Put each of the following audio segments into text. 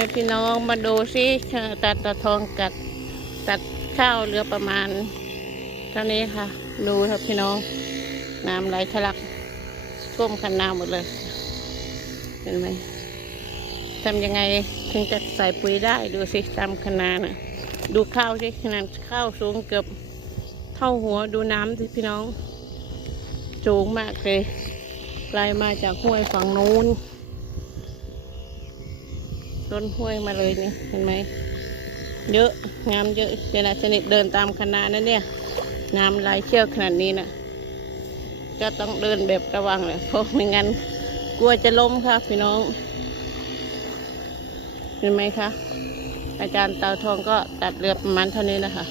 ให้พี่น้องมาดูสิตัดตะทองกัดตัดข้าวเหลือประมาณเท่านี้ค่ะ ดูครับพี่น้องน้ำไหลทะลักท่วมคันนาหมดเลย เห็นไหมทำยังไงถึงจะใส่ปุ๋ยได้ดูสิตามคันนาน่ะดูข้าวสิขนาดข้าวสูงเกือบเท่าหัวดูน้ำสิพี่น้องสูงมากเลยไล่มาจากห้วยฝั่งนู้น ต้นห้วยมาเลยนี่เห็นไหมเยอะงามเยอะเวลาสนิทเดินตามคณะนั่นเนี่ยน้ำไหลเชี่ยวขนาดนี้นะก็ต้องเดินแบบระวังเลยเพราะไม่งั้นกลัวจะล้มค่ะพี่น้อง เห็นไหมคะอาจารย์เตาทองก็ตัดเรือประมาณเท่านี้นะคะ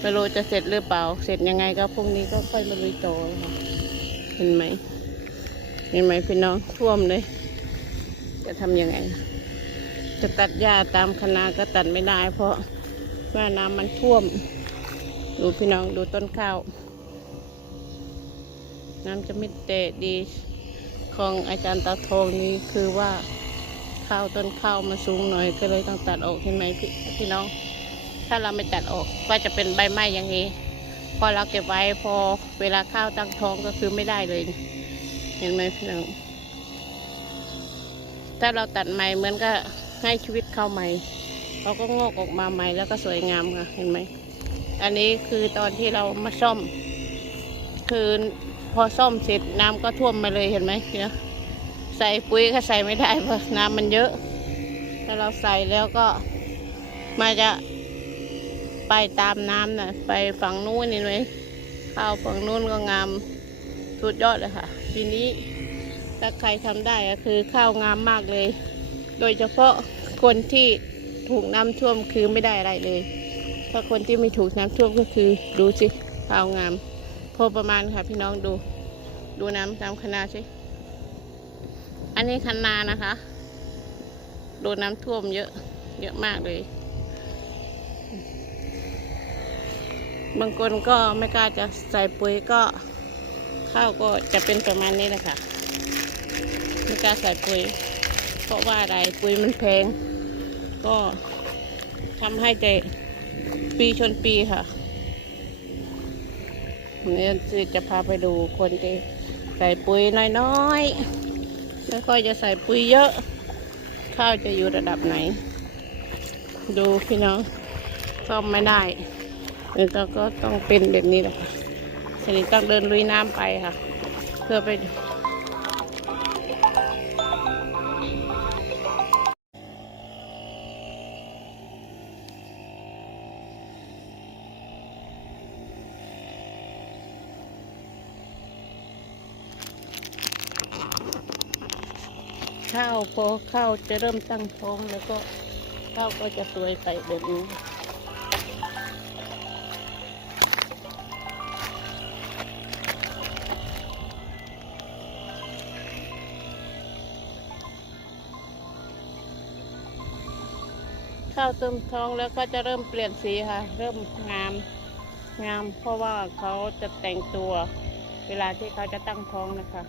ไม่รู้จะเสร็จหรือเปล่า เสร็จยังไงก็พรุ่งนี้ก็ค่อยมาลุยต่อค่ะเห็นไหมเห็นไหมพี่น้องท่วมเลย จะทำยังไง จะตัดหญ้าตามคณะก็ตัดไม่ได้ เพราะว่าน้ำมันท่วม ดูพี่น้องดูต้นข้าว น้ำจะไม่เตะดีของอาจารย์ตาทองนี้คือว่าข้าวต้นข้าวมาสูงหน่อยก็เลยต้องตัดออกเห็นไหมพี่พี่น้อง ถ้าเราไม่ตัดออกก็จะเป็นใบไม้อย่างนี้ พอเราเก็บไว้พอเวลาข้าวตั้งท้องก็คือไม่ได้เลย เห็นไหมพี่น้อง ถ้าเราตัดใหม่เหมือนก็ ให้ชีวิตเข้าใหม่เขาก็งอกออกมาใหม่แล้วก็สวยงามค่ะเห็นไหมอันนี้คือตอนที่เรามาซ่อม คือพอซ่อมเสร็จน้ำก็ท่วมมาเลยเห็นไหมเนี่ยใส่ปุ๋ยก็ใส่ไม่ได้เพราะน้ำมันเยอะถ้าเราใส่แล้วก็มาจะไปตามน้ำนะไปฝั่งนู้นเห็นไหมข้าวฝั่งนู้นก็งามสุดยอดเลยค่ะ ทีนี้ถ้าใครทำได้ก็คือข้าวงามมากเลย โดยเฉพาะคนที่ถูกน้ำท่วมคือไม่ได้อะไรเลย ถ้าคนที่ไม่ถูกน้ำท่วมก็คือดูสิขาวงาม พอประมาณค่ะพี่น้องดู ดูน้ำตามคณะสิอันนี้คันนานะคะ โดนน้ำท่วมเยอะ เยอะมากเลย บางคนก็ไม่กล้าจะใส่ปุ๋ยก็ข้าวก็จะเป็นประมาณนี้แหละค่ะ ไม่กล้าใส่ปุ๋ย เพราะว่าอะไรปุ๋ยมันแพง ก็ทำให้ใจปีชนปีค่ะเนี่คือจะพาไปดูคนที่ใส่ปุ๋ยน้อยๆแล้วก็จะใส่ปุ๋ยเยอะ ข้าวจะอยู่ระดับไหน ดูพี่น้องซ่อมไม่ได้แล้วก็ต้องเป็นแบบนี้แหละค่ะทีนี้ต้องเดินลุยน้ำไปค่ะ เพื่อไป ข้าวพอข้าวจะเริ่มตั้งท้องแล้วก็ข้าวก็จะสวยไปแบบนี้ข้าวเติมท้องแล้วก็จะเริ่มเปลี่ยนสีค่ะ เริ่มงามงาม เพราะว่าเขาจะแต่งตัว เวลาที่เขาจะตั้งท้องนะคะ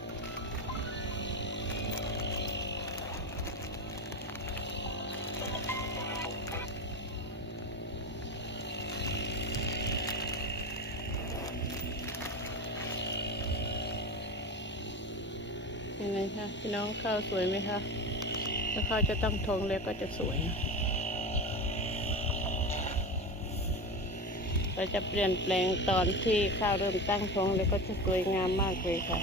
ยังไงคะพี่น้องข้าวสวยไหมคะถ้าข้าวจะต้องทองแล้วก็จะสวยเราจะเปลี่ยนแปลงตอนที่ข้าวเริ่มตั้งท้องแล้วก็จะสวยงามมากเลยค่ะ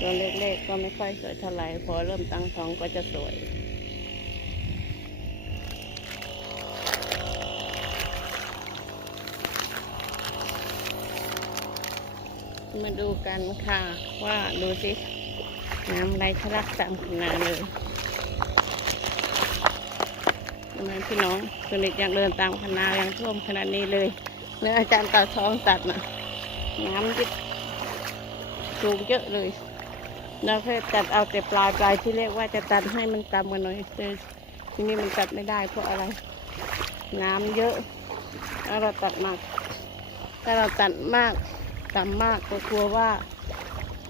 ตอนเล็กๆก็ไม่ค่อยสวยเท่าไหร่พอเริ่มตั้งท้องก็จะสวยมาดูกันค่ะว่าดูสิ น้ำไหลทะลักตามขนาเลยทำไมพี่น้องสนิทยังเดินตามคณายังท่วมขนาดนี้เลย เนื้ออาจารย์ตาทองตัดนะน้ำที่สูงเยอะเลยเราแค่ตัดเอาแต่ปลายปลายที่เรียกว่าจะตัดให้มันต่ำกันหน่อยแต่ที่นี้มันตัดไม่ได้เพราะอะไร น้ำเยอะแล้วเราตัดมาก ถ้าเราตัดมากต่ำมากก็กลัวว่า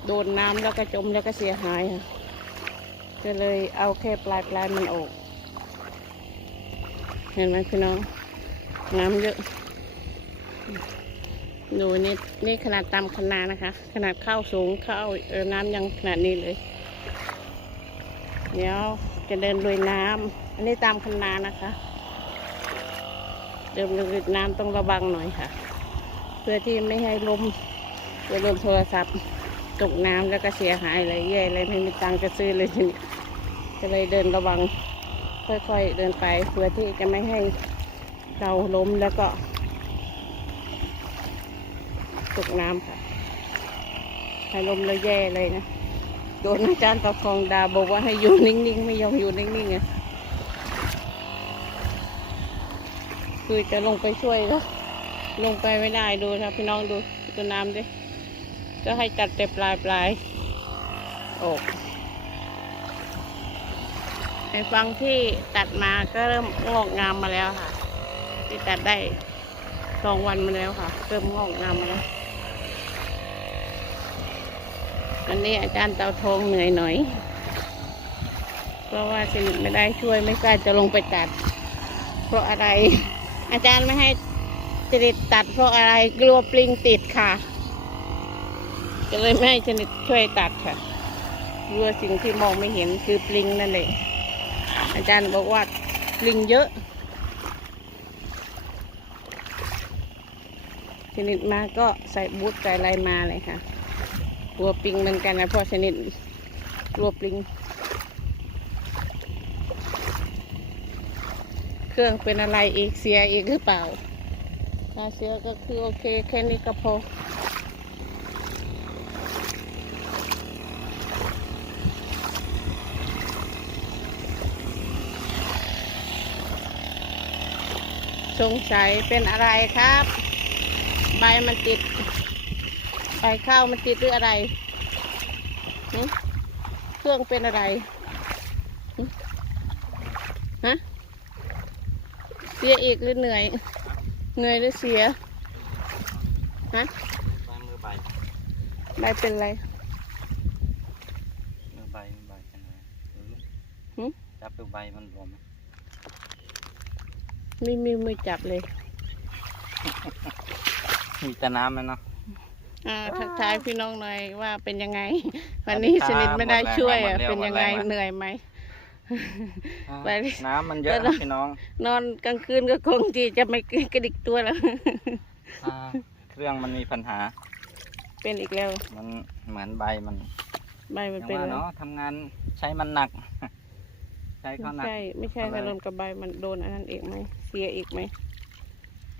โดนน้ำแล้วก็จมแล้วก็เสียหายค่ะก็เลยเอาแค่ปลายปลายมันออก เห็นไหมพี่น้อง น้ำเยอะดูนี่นี่ขนาดตามคนานะคะ ขนาดข้าวสูงข้าวเออน้ำยังขนาดนี้เลย เดี๋ยวจะเดินลุยน้ำอันนี้ตามคนานะคะ เดินลุยน้ำต้องระวังหน่อยค่ะ เพื่อที่ไม่ให้ล้มเพื่อล้มโทรศัพท์ ตกน้ำแล้วก็เสียหายอะไรแย่อะไรไม่มีตังค์จะซื้อเลยก็เลยเดินระวัง ค่อยๆเดินไปเพื่อที่จะไม่ให้เราล้มแล้วก็ตกน้ำค่ะให้ลมแล้วแย่เลยนะโดนอาจารย์ประคองดาบอกว่าให้อยู่นิ่งๆ ไม่ยอมอยู่นิ่งๆไงคือจะลงไปช่วยแล้วลงไปไม่ได้ดูนะพี่น้องดูตัวน้ำดิ ก็ให้จัดแต่ปลายปลายอกไอ้ฟังที่ตัดมาก็เริ่มงอกงามมาแล้วค่ะ ที่ตัดได้สองวันมาแล้วค่ะ เริ่มงอกงามมาแล้ววันนี้อาจารย์เตาทองเหนื่อยหน่อย เพราะว่าสนิทไม่ได้ช่วยไม่กล้าจะลงไปตัด เพราะอะไร อาจารย์ไม่ให้สนิทตัดเพราะอะไรกลัวปลิงติดค่ะ ก็เลยไม่ให้สนิทช่วยตัดค่ะกลัวสิ่งที่มองไม่เห็นคือปลิงนั่นแหละอาจารย์บอกว่าปลิงเยอะสนิทมาก็ใส่บูทใส่อะไรมาเลยค่ะกลัวปลิงเหมือนกันนะเพราะชนิดกลัวปลิง เครื่องเป็นอะไรอีกเสียอีกหรือเปล่าถ้าเสียก็คือโอเคแค่นี้ก็พอ สงสัยเป็นอะไรครับ ใบมันติด ใบข้าวมันติดหรืออะไรหึเครื่องเป็นอะไรหึฮะ เสียอีกหรือเหนื่อย เหนื่อยหรือเสีย ฮะ ใบมือใบใบเป็นอะไรมือใบมือใบกันเลยหึจับดูใบมันรวม ไม่มีมือจับเลย มีแต่น้ำมันเนาะ อ่าทักทายพี่น้องหน่อยว่าเป็นยังไง วันนี้สนิทไม่ได้ช่วยอะหมดแรงเป็นยังไงหมดแรง เหนื่อยไหม ไปดิ น้ำมันเยอะไปนะนะพี่น้องนอนกลางคืนก็คงที่จะไม่กระดิกตัวแล้ว อ่าเครื่องมันมีปัญหา เป็นอีกแล้วมันเหมือนใบมันใบมันอย่างเป็นว่าแล้วเนาะทำงานใช้มันหนัก ใช้ไม่เขาหนักใช่ไม่ใช่อะไรถ้าโดนกระใบมันโดนอันนั้นอีกไหมเสียอีกไหม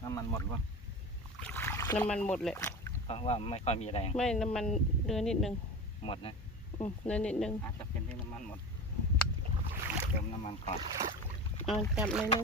น้ำมันหมดวะน้ำมันหมดเลยเพราะว่าไม่ค่อยมีแรงไม่น้ำมันเดือนนิดนึงหมดนะอืมเดือนนิดนึงอาจจะเป็นที่น้ำมันหมดเติมน้ำมันก่อน เอาจับเลยนะ